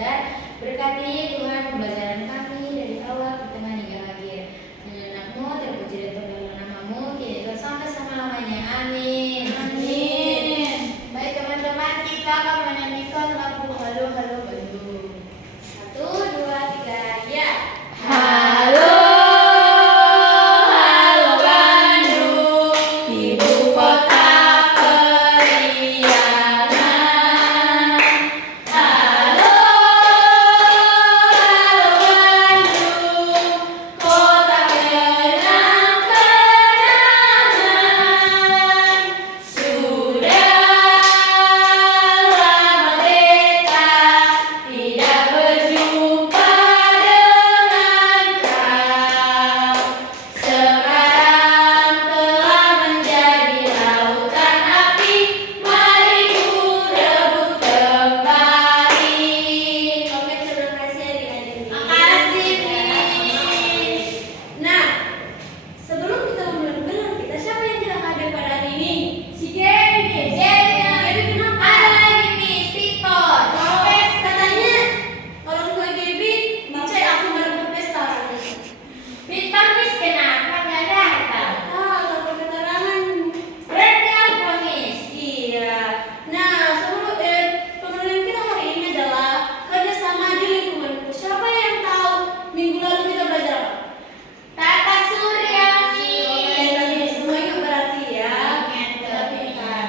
belajar. Berkati Tuhan pembelajaran kami dari awal pertengahan hingga akhir. Anakmu terpuji dan terpuji namamu kini terus sampai selama-lamanya. Amin. Amin. Baik teman-teman, kita akan menyanyikan lagu Halo Halo Bandung. 1, 2, 3, ya. Halo, halo Bandung, ibu kota periangan. Halo, halo Bandung, kota kenang-kenangan. Sudah lama beta tidak berjumpa dengan kau. Sekarang telah menjadi lautan api, mari ku rebut kembali. Oke, terima kasih adik-adik. Makasih, Miss. Nah, sebelum kita mulai benar, kita siapa yang tidak hadir pada hari ini? Si Gaby, Miss. Gaby kenapa? Ada lagi, Miss, Victor. Katanya orang tua Gaby dicek aku baru berpesta hari ini. Victor, Miss, kenapa nggak datang? Kalau keterangan Berarti apa, Miss? iya. Nah, sebelum pemilihan kita hari ini adalah kerjasama di lingkunganku. Siapa yang tahu minggu lalu kita belajar apa? Tata Surya, Oke, tadi Miss. semua ingat berarti ya. Ingat, Kita pintar.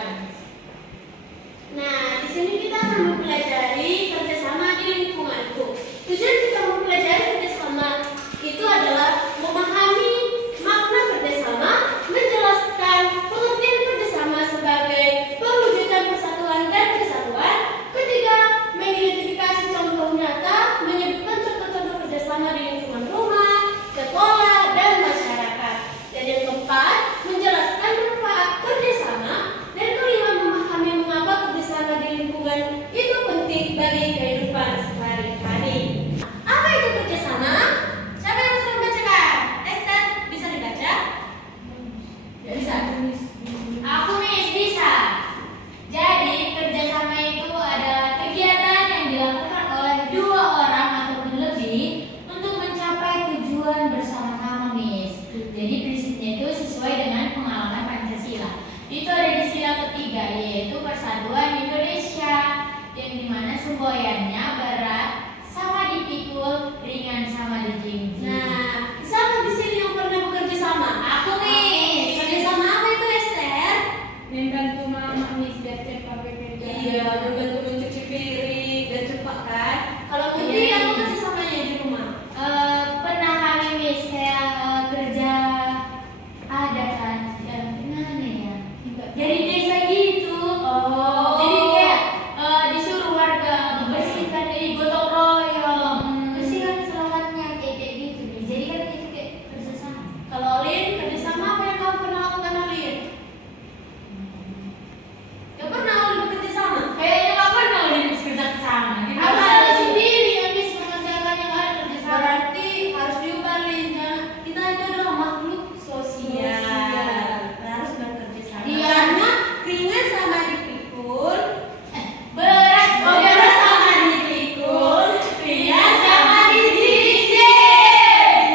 Nah, di sini kita akan mempelajari kerjasama di lingkunganku. Tujuan kita mempelajari kerjasama itu adalah memahami makna kerjasama, menjelaskan pengertian kerjasama sebagai perwujudan persatuan dan kesatuan. Ketiga, mengidentifikasi contoh nyata, menyebutkan contoh-contoh kerjasama di lingkungan rumah, sekolah, dan masyarakat. Dan yang keempat, menjelaskan manfaat kerjasama. Dan kelima, memahami mengapa kerjasama di lingkungan itu penting bagi kehidupan sehari-hari. Apa itu kerjasama? Siapa yang bisa membacakan? Esther, bisa dibaca? Ya, bisa. Aku, Miss, bisa. Jadi, kerjasama itu adalah kegiatan yang dilakukan oleh 2 orang ataupun lebih untuk mencapai tujuan bersama-sama, Miss. Jadi, prinsipnya itu sesuai dengan pengalaman Pancasila. Itu ada di sila ketiga, yaitu Persatuan Indonesia, yang dimana semboyannya berat sama dipikul, ringan sama dijingjing. Nah, siapa di sini yang pernah bekerja sama? Aku, Miss. Bekerja sama apa itu, Esther? Membantu mama, Miss, biar cepat bekerja. Iya, membantu mencuci piring dan cepat kan? Kalau Putri, Iya. apa kasih samanya di rumah? Pernah kami, Miss, kayak kerja ada kan gimana ya, dari desa gitu. Jadi kayak disuruh warga membersihkan dari gotong royong, bersihkan selawatnya kayak gitu, Miss. Jadi kan itu kayak kerja sama. Kalau Lin, kerja sama apa yang kamu pernah lakukan, Lin? Gak pernah Lin bekerja sama? Kayaknya nggak pernah udah kerja sama. Harus Apa? ada sendiri yang bisa mengerjakan yang ada kerja sama. Berarti harus diubah, Lin. Kita itu adalah makhluk sosial. Harus bekerja sama. Iya. Karena ringan sama dipikul, Berat berat sama dipikul, ringan sama dijinjing.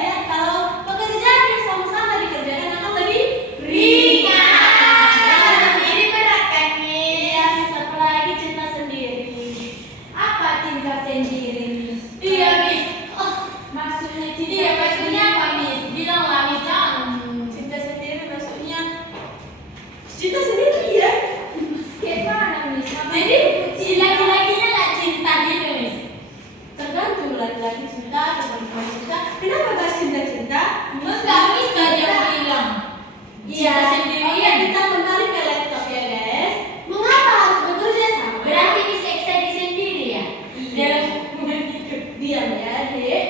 Ya, kalau pekerjaan yang sama-sama dikerjakan akan lebih ringan. Jangan sendiri berat kan, Miss? Iya, satu lagi cinta sendiri. Apa cinta sendiri, Miss? Iya, Miss. Maksudnya cinta Iya, maksudnya apa, Miss? Bilanglah, Miss, jangan. Cinta sendiri maksudnya cinta sendiri ya. Kayak mana, Miss? Jadi Si laki-lakinya nggak cinta gitu, Miss? tergantung laki-laki cinta atau perempuan cinta. Kenapa bahas cinta-cinta? Enggak, Miss, tadi yang bilang. Iya, Cinta sendiri. Oke, kita kembali ke laptop ya, guys. Mengapa harus bekerja sama? Berarti Miss extend sendiri ya? Iya. Diam ya, Dek.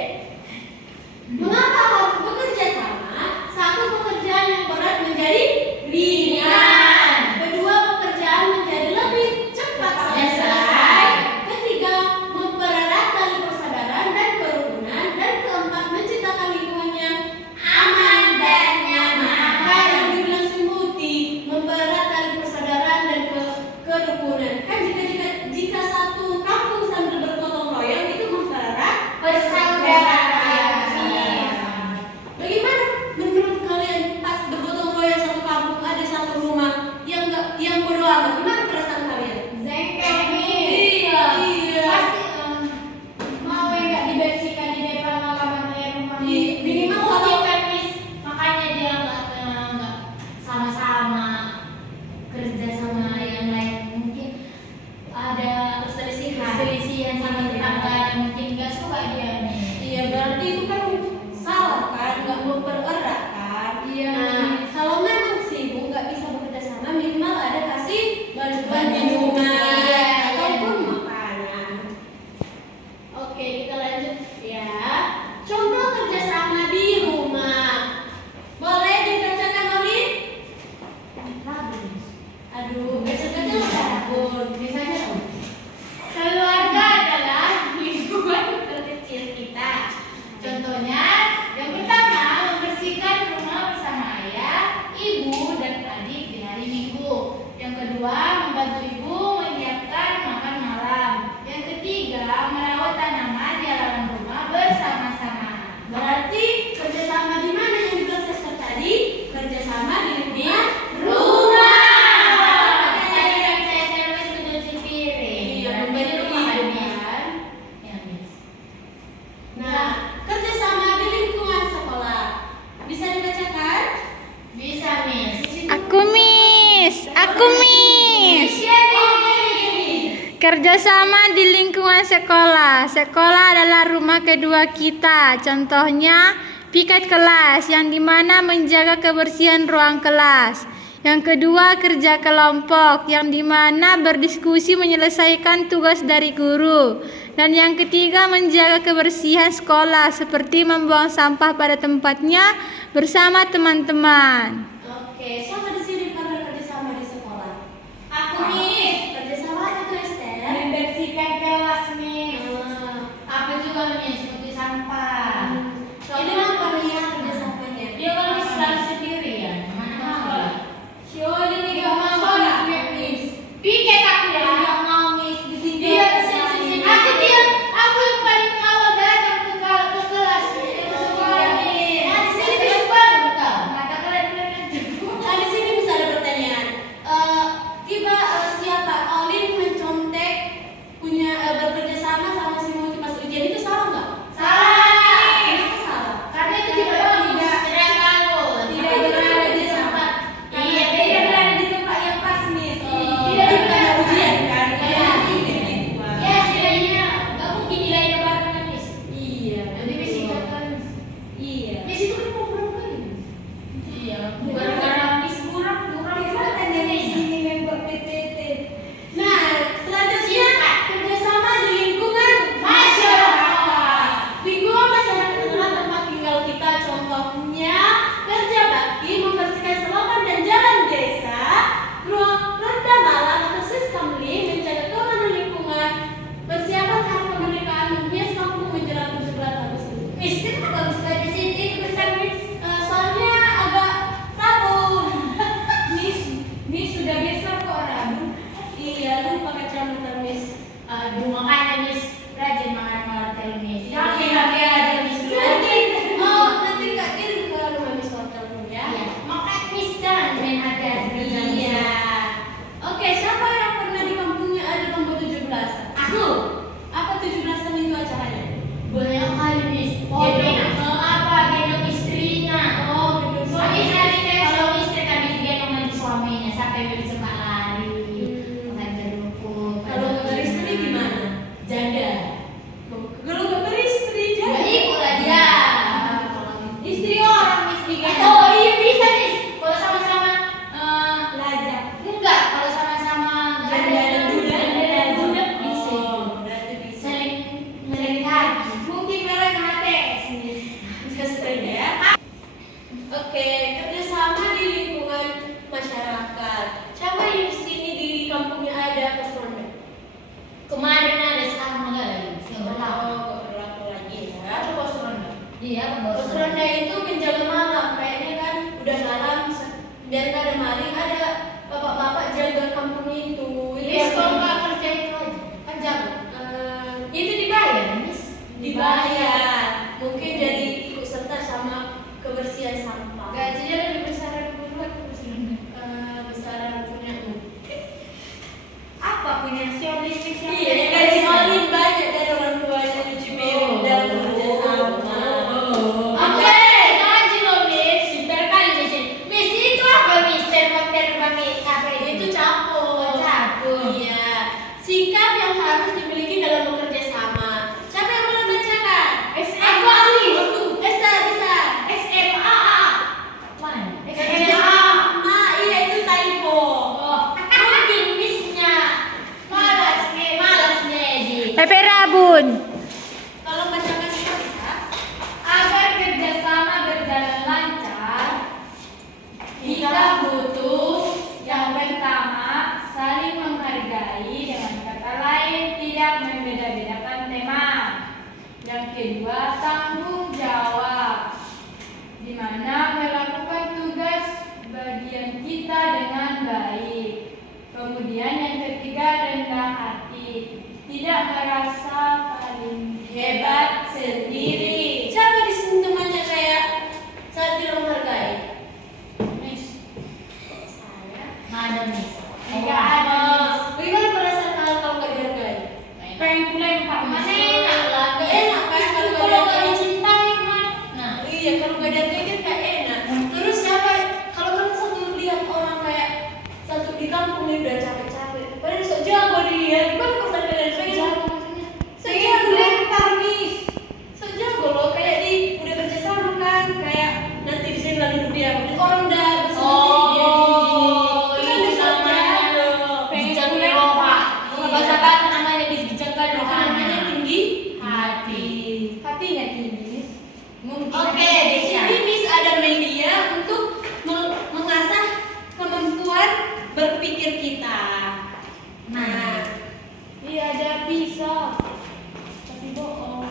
Mengapa harus bekerja sama? Satu, pekerjaan yang berat menjadi ringan. Kedua, pekerjaan menjadi lebih cepat selesai. Ketiga, mempererat tali persaudaraan dan kerukunan. Dan keempat, menciptakan lingkungan yang aman dan nyaman. Apa yang dibilang si Muti, mempererat tali persaudaraan dan kerukunan. Kan jika satu kampung sambil bergotong royong itu bantuan minuman ataupun makanan. Oke, kita lanjut ya. Contoh kerjasama di rumah. Boleh dikerjakan, Olin? Aduh, besok-besok udah takut. Misalnya dong. Keluarga adalah lingkungan terkecil kita. Contohnya, yang pertama membersihkan rumah bersama ayah, ibu, dan adik di hari Minggu. Yang kedua, membantu ibu menyiapkan makan malam. Yang ketiga, merawat tanaman di halaman rumah bersama-sama. Berarti kerjasama di mana yang dijelaskan tadi? Kerjasama di rumah. Tadi kan saya servis mencuci piring. Iya, Berarti memberi rumah kan, rumah Miss? kan? Ya, Miss. Nah, kerjasama di lingkungan sekolah bisa dibacakan? Bisa, Miss. Aku Miss. Iya, Miss. Kerjasama di lingkungan sekolah. Sekolah adalah rumah kedua kita. Contohnya piket kelas yang dimana menjaga kebersihan ruang kelas. Yang kedua kerja kelompok yang dimana berdiskusi menyelesaikan tugas dari guru. Dan yang ketiga menjaga kebersihan sekolah seperti membuang sampah pada tempatnya bersama teman-teman. Oke, siapa di sini pernah kerjasama di sekolah? Aku, Miss. Kerjasama apa tuh, Esther? Membersihkan kelas, Miss. Ah, Apa juga, Miss? Cuci sampah. Ini apa ya kerjasamanya? Dia kan Miss selalu sendirian. Mana mau? Si Olin ini Nggak gak mau, mau Miss. Piket aku ya. Gak mau, Miss. Dia sini. Aku yang paling awal datang ke kelas. Ke sekolah, Miss. Nah, di sini Dia bisa- baru tahu. Mata kalian aja. Nah, di sini bisa ada pertanyaan. Siapa Olin mencontek punya bekerja sama sama si Muti pas ujian itu salah nggak? Salah. Kenapa salah? Karena itu tidak bagus. Tidak bagus. Tidak berada di tempat. Iya, Tidak beda. berada di tempat yang pas, Miss. Iya, Ini benar. karena ujian kan? Iya. Individual. Ya, setidaknya nggak mungkin nilainya barengan, Miss. Iya. Nanti Miss ingat kan, Miss. Iya. Miss itu kan mau berapa kali, Miss? Iya. Bukan Gara-gara Miss kurang Ini member PPT. Nah, selanjutnya kerjasama di lingkungan masyarakat. Lingkungan masyarakat adalah tempat tinggal kita. Contohnya kerja bakti membersihkan selokan dan jalan desa, ronda malam atau sistem menjaga keamanan lingkungan, persiapan hari kemerdekaan menghias kampung menjelang 17 Agustus. Miss, kenapa Miss gak di sini besar, Miss? Soalnya agak rapuh. Miss sudah besar kok, Rabu. Iya, lupa kacamata, Miss. Aduh, makanya Miss rajin makan hotel, Miss. Jangan aja Miss dulu. Nanti Kak kirim ke rumah Miss Hotel dulu ya. Iya, makanya Miss jangan main hati-hati. Iya. Oke, siapa yang pernah di kampungnya ada lomba 17-an? Aku Apa 17-an itu acaranya? banyak kali, Miss. Gendong apa? Gendong istrinya. Oh, gitu. Habis hari kayak suami istri kami gendong lagi suaminya sampai sempat lari. Makan kerupuk. Kalau nggak beristri gimana? Janda. Kalau nggak beristri Ya jadi. ikutlah dia. Istri orang Miss digendong. Oh iya bisa, Miss. Kalau sama-sama Lajak. enggak, kalau sama-sama Janda dan duda. bisa. Oh, berarti bisa. Saling melengkapi. Mungkin mereka HTS nih. Just ya. Oke, kerjasama di lingkungan masyarakat. Siapa yang di sini di kampungnya ada pos ronda? Kemarin ada sekarang enggak lagi. Enggak berlaku. Oh, berlaku lagi ya. Apa pos ronda? Iya, Pos ronda itu menjaga malam. Kayaknya kan udah malam biar nggak ada maling, ada bapak-bapak jaga kampung itu. Miss, kalau nggak kerja itu aja, kan jago. Itu dibayar, Miss. Dibayar. Mungkin dari ikut serta sama kebersihan sampah. Gajinya lebih besar dari buat pos ronda. Besaran punyamu. Apa punya suami Miss? Iya, gaji Olin banyak dari orang tuanya cuci piring dan kerja sama. Oke, gaji lo, Miss. Pintar kali, Miss. Miss itu apa, Miss? Terbang apa Itu campur. Campur. Iya. Sikap yang harus dimiliki dalam bekerja sama. Siapa yang boleh bacakan? Aku ahli. Esther bisa. SMA. Mana? Kerja sama. Iya, itu typo. Oh, mungkin Miss Bun. Kalau bacakan bisa. Agar kerjasama berjalan lancar, kita butuh yang pertama saling menghargai, dengan kata lain tidak membeda-bedakan tema. Yang kedua, tanggung jawab, di mana melakukan tugas bagian kita dengan baik. Kemudian yang ketiga, rendah hati, tidak merasa paling hebat sendiri. Siapa di sini temannya kayak saat tidak menghargai? Miss, Saya. nggak ada Miss. Enggak Nggak ada. Miss. Bagaimana perasaan kalau nggak dihargai? Pengen kulempar Mana Miss. enak lah, nggak enak kan kalau nggak Kalau nggak dihargai. dicintai mah. Nah, Iya, kalau nggak dihargai kan nggak enak. Terus siapa? Kalau kan satu lihat orang kayak satu di kampung ini udah capek-capek, padahal sok jago dia. Gimana perasaan kalian? jago maksudnya. Saya lempar Miss. Sok jago loh, kayak di udah kerja sama kan, kayak nanti di sini lagi dia orang udah Itu namanya bijak roha. Bahasa Batak namanya bijak roha. namanya tinggi Hati. hatinya tinggi. Mungkin Oke, di sini Miss ada media untuk mengasah kemampuan berpikir kita. Nah, Iya ada pisau. Tapi bohong.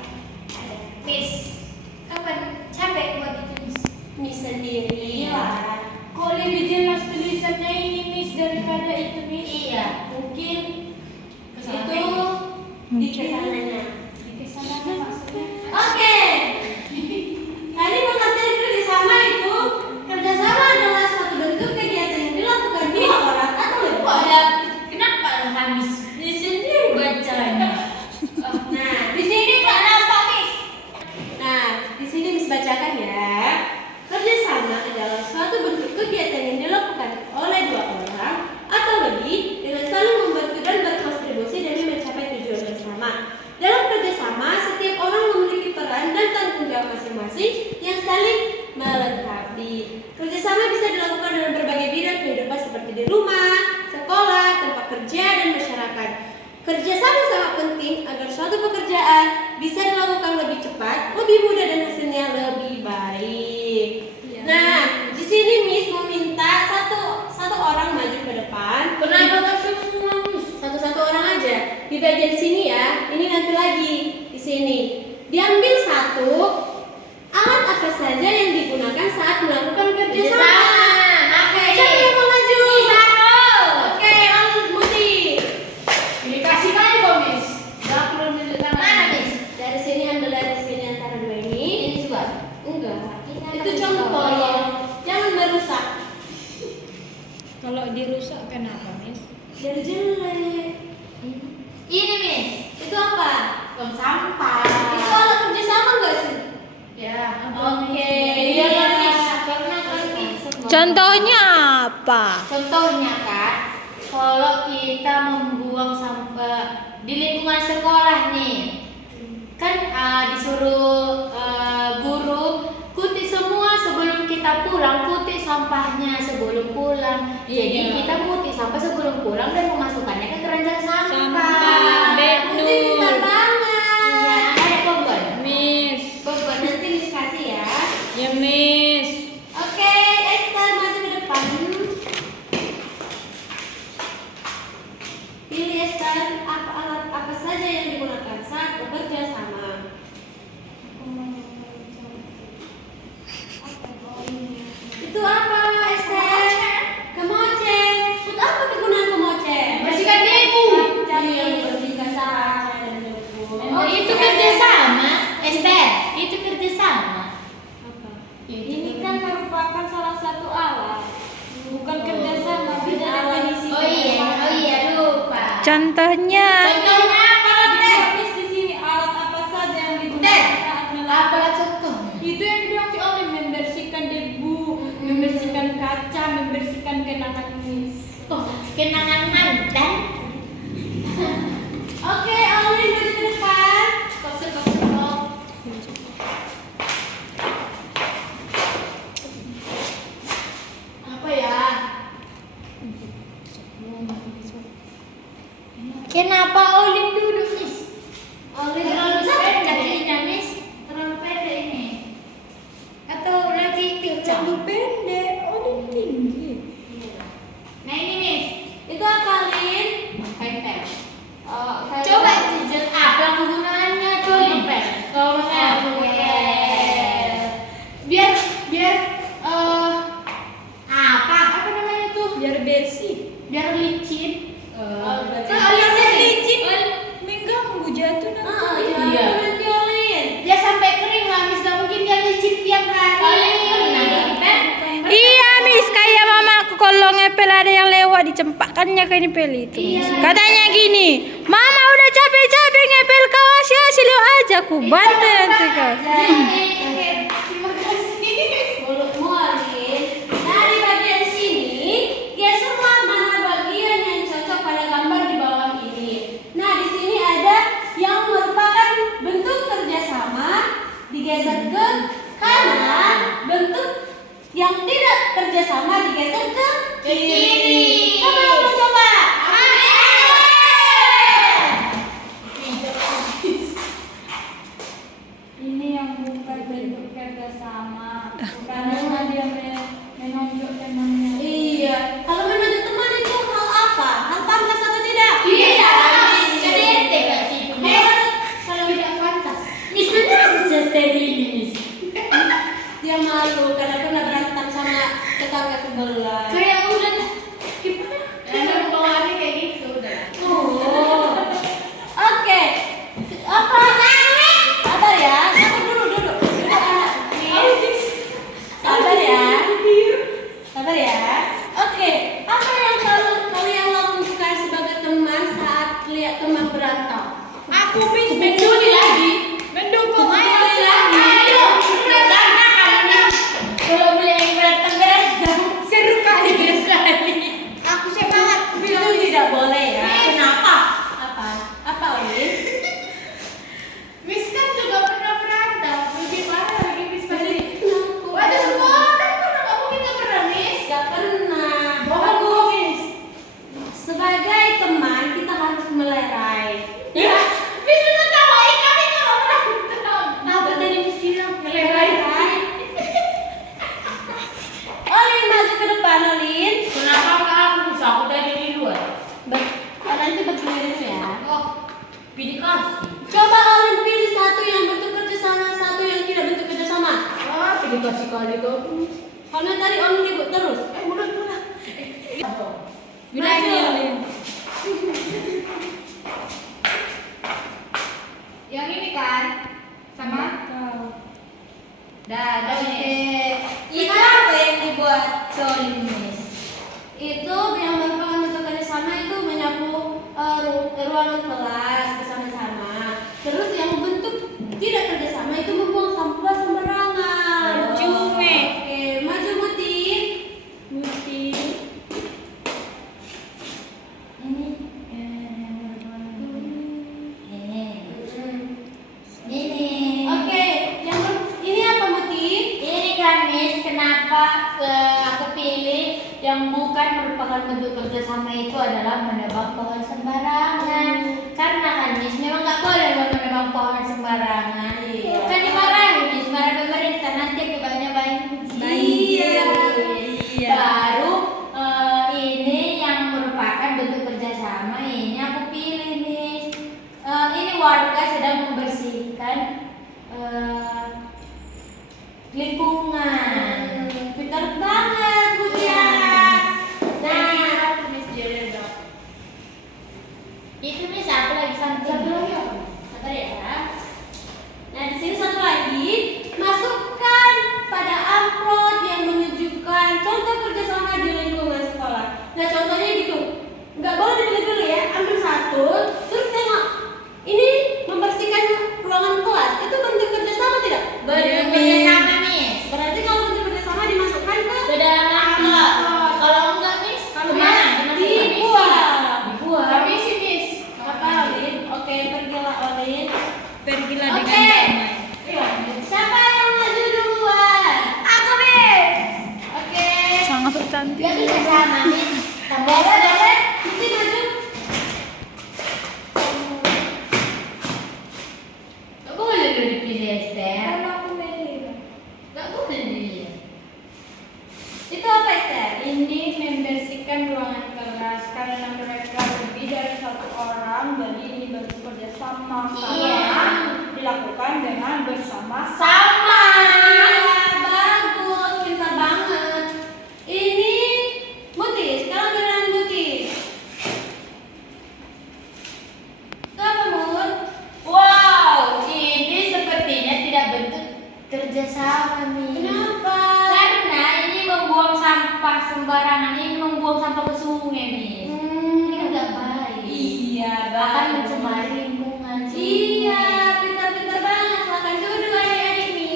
Miss, Kapan capek buat itu Miss? Miss sendiri Iya. Kok lebih jelas tulisannya ini Miss daripada itu Miss? Iya, mungkin Kesana. itu di kesananya. Di kesana maksudnya. Oke. Tadi pengertian kerjasama itu, kerjasama adalah suatu bentuk kegiatan yang dilakukan dua orang atau lebih. Kok ada kenapa ada Miss? Di sendiri bacanya. Nah, Di sini Pak Napa Miss? nah, di sini Miss bacakan ya. Kerjasama adalah suatu bentuk kegiatan yang dilakukan oleh dua orang atau lebih dengan saling membantu dan berkontribusi demi mencapai tujuan bersama. Dalam kerjasama, setiap orang memiliki peran dan tanggung jawab masing-masing yang saling melengkapi. Kerjasama bisa dilakukan dalam berbagai bidang kehidupan seperti di rumah, sekolah, tempat kerja, dan masyarakat. Kerjasama sangat penting agar suatu pekerjaan bisa dilakukan lebih cepat, lebih mudah, dan hasilnya lebih baik. Nah, di sini Miss meminta satu orang maju ke depan. Kenapa tak semua Miss? Satu-satu orang aja. Di bagian sini ya. Ini nanti lagi di sini. Diambil satu alat apa saja yang digunakan saat melakukan kerjasama. Siapa yang mau maju? Oke, Om Muti. Dikasih kali kok Miss. Gak perlu tunjukkan mana Miss? Dari sini ambil dari sini antara dua ini. Ini juga. Enggak. Ini Itu apa contoh contoh? ya. Jangan merusak. Kalau dirusak kenapa, Miss? Biar jelek. Ini Miss. Itu apa? Tong sampah. Itu alat kerjasama enggak sih? Ya. Oke. Iya kan Miss. Karena kan Miss. Contohnya apa? Contohnya kan, kalau kita membuang sampah di lingkungan sekolah nih, kan disuruh guru kutip semua sebelum kita pulang, kutip sampahnya sebelum pulang. Jadi Iya. kita kutip sampah sebelum pulang dan memasukkannya ke keranjang sampah. Sampah. Itu pintar banget. Iya, ada kompon. Miss. Kompon nanti Miss kasih ya. Ya, Miss. Oke, Esther maju ke depan. Pilih Esther, alat apa saja yang digunakan saat bekerja sama. Itu apa Esther? Kemoceng. Untuk apa kegunaan kemoceng? Bersihkan debu. Iya, membersihkan kaca dan debu. Oh, itu kerjasama, Esther. Itu kerjasama. Apa? Ini kan merupakan salah satu alat, bukan kerjasama. Beda definisi. Oh iya, lupa. Contohnya. Contohnya apa, Esther? Terus di sini alat apa saja yang digunakan saat melakukan Apa contohnya? itu yang dibilang si Oli, membersihkan debu, membersihkan kaca, membersihkan kenangan Miss. Oh, kenangan mantan. Oke, Olin maju ke depan. Apa ya? Kenapa Olin duduk, Miss? Olin Terlalu pendek kakinya, Miss. Terlalu pendek ini. Atau lagi kecil? Terlalu pendek. Oh, ini tinggi. Nah ini, Miss. itu akalin. Tempel. Kayak Coba jujur apa kegunaannya, coy? Ngepel. Kalau Biar apa namanya tuh? Biar bersih. Biar licin. Kalau licin, mengganggu jatuh nanti. Iya. nanti Olin. Dia sampai kering lah, Miss. Gak mungkin dia licin tiap hari. Iya Miss, kayak mamaku kalau ngepel ada yang lewat dicempakkannya ke ini pel itu. Miss. Katanya gini, mama udah capek-capek ngepel kawas ya silih aja ku bantu nanti kau. Terima kasih. Mulutmu Olin. Nah di bagian sini geserlah mana bagian yang cocok pada gambar di bawah ini. Nah di sini ada yang merupakan bentuk kerjasama, digeser ke kanan, bentuk yang tidak kerjasama digeser ke kiri. Coba kamu coba. Ini yang bukan bentuk kerjasama. Karena dia menunjuk temannya. Iya, kalau menunjuk teman itu hal apa? Hal pantas atau tidak? Tidak, Miss. KDRT gak sih itu, Miss? Kalau tidak pantas, Miss bener bisa steril, Miss. dia malu karena pernah berantem sama tetangga sebelah. Kayak udah gimana? Karena bawaannya kayak gitu udah. Oh. Oke. Apa? Sabar ya. Sabar dulu. Duduk anak. Sabar ya. Sabar ya. Oke. Apa yang kalian lakukan sebagai teman saat lihat teman berantem? Aku Miss Mendukung lagi. mendukung. Ayo lagi. Ayo, karena karena kalau beli yang berantem Seru kali. aku semangat. Itu tidak boleh ya. Kenapa? Apa Olin? Miss kan juga pernah berantem. Lebih parah lagi Miss pasti. Kenapa? Waduh semua kan pernah kamu kita pernah Miss. Gak pernah. Bohong Miss. Sebagai teman kita harus melerai. Ya, Miss udah tawain kami kalau berantem. Apa tadi Miss bilang? Melerai. Olin maju ke depan Olin. Kenapa nggak aku bisa? Aku dari di luar. Nanti berdiri ya. Oh, pilih kasih. Coba Olin pilih satu yang bentuk kerjasama, satu yang tidak bentuk kerjasama. Pilih kasih kali kau. Karena tadi Olin ribut terus. Bulan. Bilang Maju. Olin. Yang ini kan sama. Dah, Itu apa yang dibuat? Solid Miss. Itu yang merupakan bentuk kerjasama itu menyapu ruangan kelas bersama-sama. Terus yang bentuk tidak kerjasama itu membuang sampah sembarangan. Maju, Me. Oke, maju Muti. Ini. Oke, ini apa Muti? Ini kan Miss, kenapa aku pilih yang bukan merupakan bentuk kerjasama itu adalah menebang pohon sembarangan. Karena kan Miss, memang nggak boleh menebang pohon sembarangan. Iya. Kan dimarahin Miss, marah pemerintah nanti akibatnya Iya. Baru ini yang merupakan bentuk kerjasama ini aku pilih Miss. Ini warga sedang membersihkan lingkungan. Pintar banget Mutiara. Nah, Itu Miss, aku lagi sambil sabar ya. Nah, di sini satu lagi, masukkan pada amplop yang menunjukkan contoh kerjasama di lingkungan sekolah. Nah, contohnya gitu, nggak boleh dipilih-pilih ya, ambil satu, terus tengok. Ini membersihkan ruangan kelas, itu bentuk kerjasama tidak? bentuk kerjasama Miss. Berarti kalau bentuk kerjasama dimasukkan Ke dalam amplop. Kalau enggak Miss, kemana? dibuang. Tapi sih Miss. Apa Olin? Oke, pergilah Olin. Pergilah Oke. dengan damai. Siapa yang maju duluan? Aku, Miss. Oke. Sangat cantik. Dia bisa sama Miss. Tambah Boleh, boleh. Nanti maju. orang, jadi ini bentuk kerjasama. Iya. Karena dilakukan dengan bersama-sama. Sama. Bagus, pintar banget. Ini Butis, sekarang giliran Butis. Itu apa, Mut? Wow, ini sepertinya tidak bentuk kerjasama nih. Kenapa? Karena ini membuang sampah sembarangan, ini membuang sampah ke sungai nih. Ini kan nggak baik. Iya, Akan mencemari lingkungan. Iya, pintar-pintar banget. Silakan duduk adik-adik nih.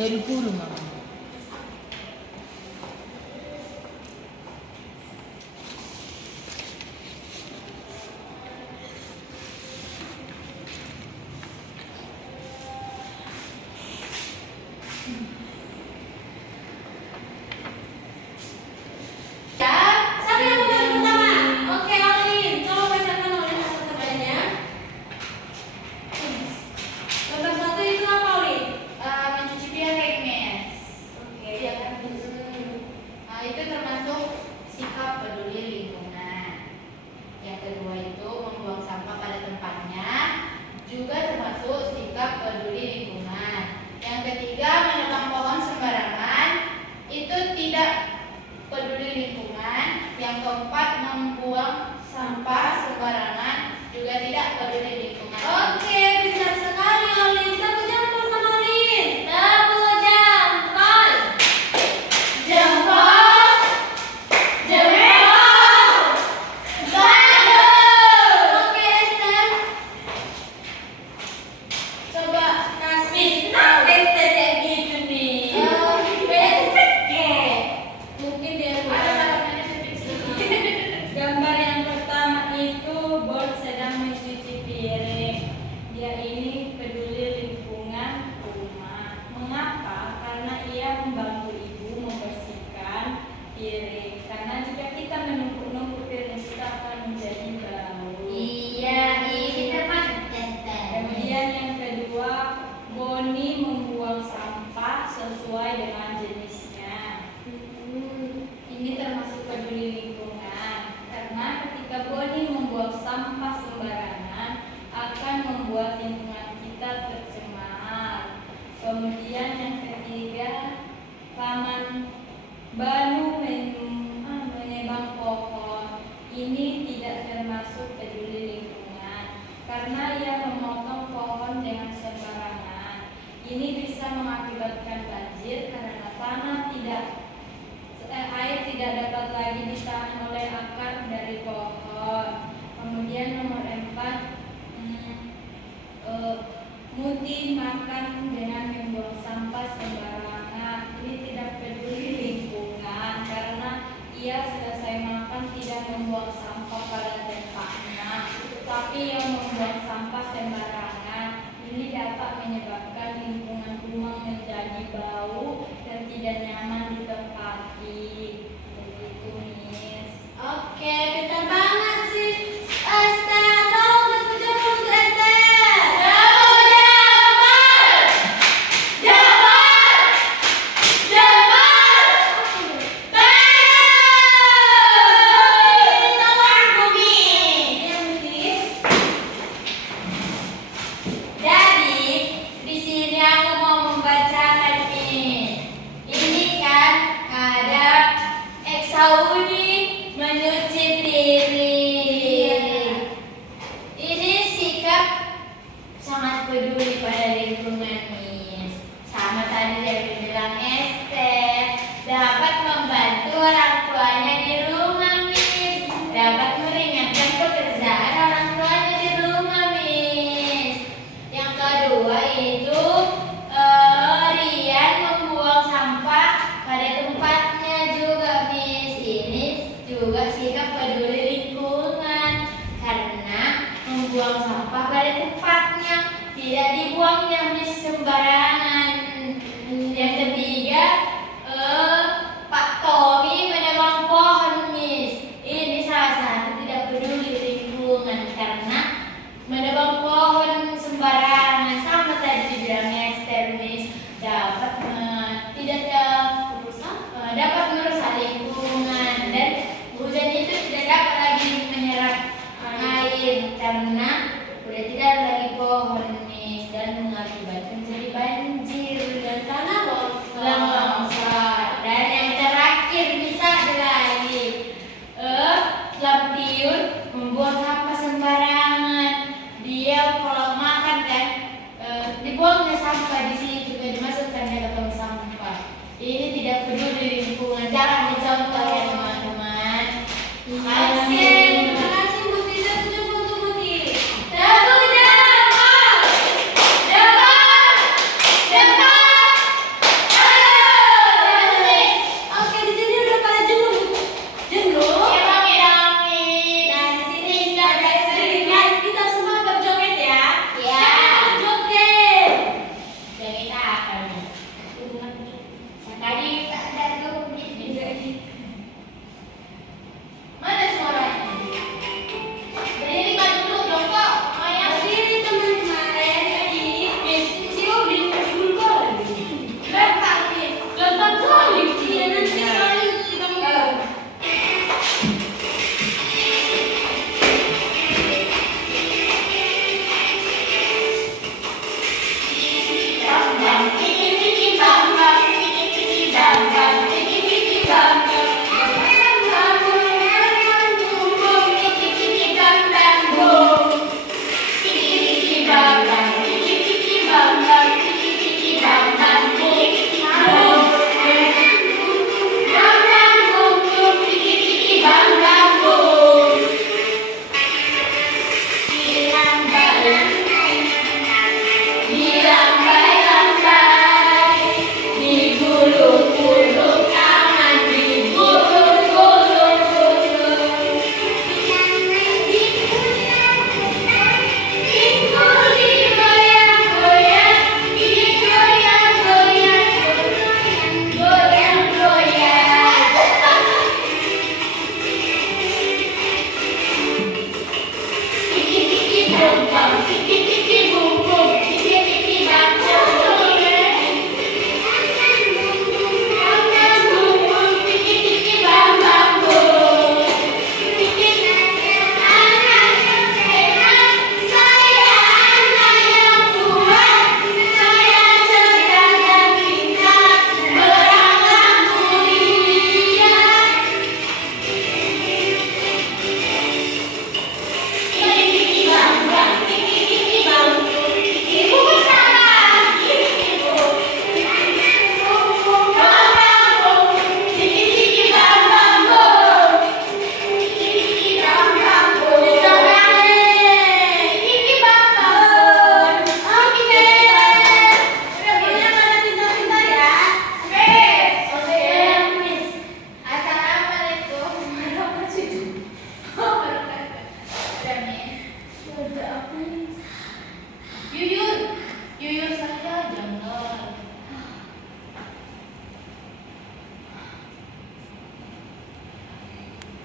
Dari 20 mama. Siapa yang mau pertama? Oke, Olin. Coba bacakan Olin kata-katanya. Nomor 1 itu apa, Olin? Mencuci piring, Miss. Oke. Iya kan? Nah, itu termasuk sikap peduli lingkungan. Yang kedua itu membuang sampah pada tempatnya, juga termasuk sikap peduli lingkungan. Yang ketiga menebang pohon sembarangan, itu tidak peduli lingkungan. Yang keempat membuang sampah sembarangan, juga tidak peduli lingkungan. Oke, pintar sekali Olin. Tepuk jempol sama Olin. Tepuk jempol. Jempol. Jempol. Bagus. Oke, Esther. Coba kasih Esther kayak gitu nih. mungkin dia Ada sarannya sedikit. Gambar yang pertama itu Bolt sedang mencuci piring. Dia ini peduli lingkungan rumah. Mengapa? Karena ia membantu ibu membersihkan piring. Karena jika kita menumpuk-numpuk piring kita akan menjadi bau. Iya, ini termasuk Esther. Kemudian yang kedua, Boni membuang sampah sesuai dengan jenisnya. Ini termasuk peduli lingkungan karena ketika Boni membuang sampah sembarangan akan membuat lingkungan kita tercemar. Kemudian yang ketiga, Paman Banu menebang pohon. Ini tidak termasuk peduli lingkungan karena ia memotong pohon dengan sembarangan. Ini bisa mengakibatkan banjir karena air tidak dapat lagi ditahan oleh akar dari pohon. Kemudian nomor 4, Muti makan dengan membuang sampah sembarangan. Ini tidak peduli lingkungan karena ia selesai makan tidak membuang sampah pada tempatnya, tapi yang membuang sampah sembarangan. Ini dapat menyebabkan lingkungan rumah menjadi bau dan tidak nyaman ditempati. Begitu, Miss. Oke, pintar banget sih Esther. Tolong tepuk jempol untuk Esther. Tepuk jempol. Jempol. Jempol. Tolong Bumi. Jadi di sini aku mau membacakan nih. Ini kan ada Saudi mencuci piring. Ini sikap sangat peduli pada lingkungan, Miss. Sama tadi yang bilang Esther, dapat membantu orang tuanya di rumah, Miss. Dapat meringankan pekerjaan orang tuanya di rumah, Miss. Yang kedua itu Rian membuang sampah pada tempatnya juga, Miss. Ini juga sikap peduli lingkungan karena membuang sampah pada tempatnya, tidak dibuangnya, Miss, sembarangan. Yang ketiga Pak Tommy menebang pohon, Miss. Ini salah satu tidak peduli lingkungan karena menebang pohon sembarangan. Sama tadi dibilang Esther, Miss, dapat merusak lingkungan dan hujan itu tidak dapat lagi menyerap air karena udah tidak ada lagi pohon, Miss, dan mengakibatkan jadi banjir dan tanah longsor. Dan yang terakhir bisa ada lagi Lampion membuang sampah sembarangan. Dia kalau makan kan dibuangnya sampah di situ dan dimasukkannya ke tong sampah. Ini tidak peduli lingkungan. Jangan dicontoh ya, teman-teman. Terima kasih Muti. Tepuk jempol untuk Muti. Tepuk jempol. Jempol. Jempol.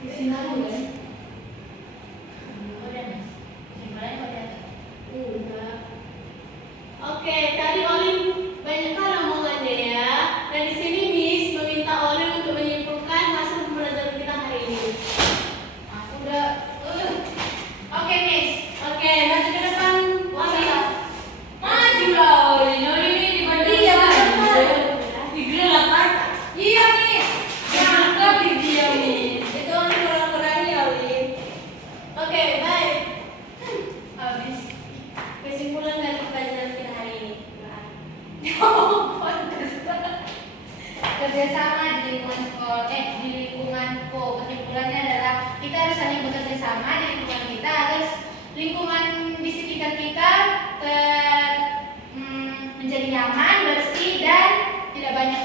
Kesimpulan kan? Udah nih. Kesimpulannya udah. Enggak. Oke, tadi Olin banyak kali omongannya ya. Dan di sini Miss meminta Olin untuk menyimpulkan hasil pembelajaran kita hari ini. Aku udah. Oke, Miss. Oke, maju ke depan. Olin. Maju lah, Olin. Olin ini dibanding Iya, maju. betul. Digerak kan? Iya, Miss. Jangan di dia, Miss. Itu Olin kurang-kurangnya Olin. Oke, baik. Habis. Kesimpulan dari pembelajaran kita hari ini. Kerjasama di lingkungan sekolah, di lingkunganku. Kesimpulannya adalah kita harus saling bekerja sama di lingkungan kita agar lingkungan di sekitar kita menjadi nyaman, bersih dan tidak banyak